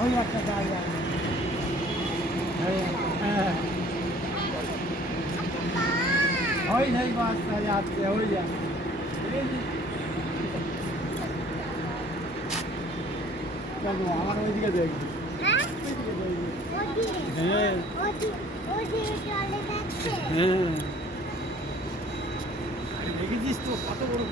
ওই একটা জায়গা ওই নেই বাসটা যাচ্ছে ওই যা কেন আমার ওইদিকে দেখবি হ্যাঁ হ্যাঁ দেখেছিস তো কত বড়